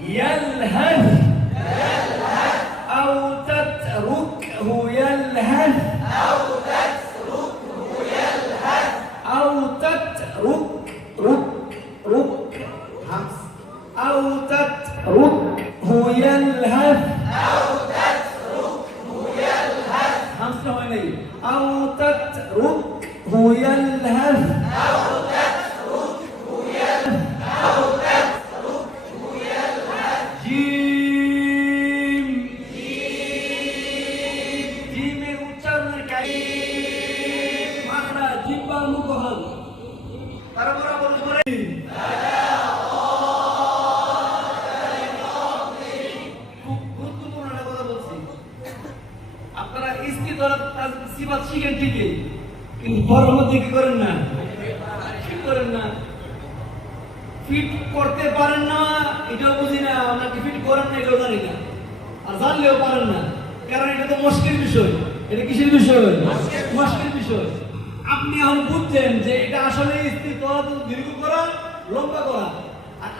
يلهث أو تتركه يلهث أو تترك رك همس أو تتركه يلهث همس هوني أو تتركه يلهث جيم جيমের উচ্চারণের কাহিনী মাখরা জিহ্বার মুখহল তারপর বলতে পারে খুব গুরুত্বপূর্ণ একটা কথা বলছি আপনারা ইস্তিদারাত সিফাত শিখেন ঠিকই কিন্তু ঘরের মধ্যে কি করেন না ঠিক করেন না ফিট করতে পারেন না এটাও বুঝি না নাকি ফিট করেন না এটাও জানি না আর জানলেও পারেন না কারণ এটা তো মুশকিল বিষয় এটা কিসের বিষয় মুশকিল বিষয় আপনি এখন বুঝছেন যে এটা আসলে ইস্তিদারাত দীর্ঘ করা লম্বা করা আর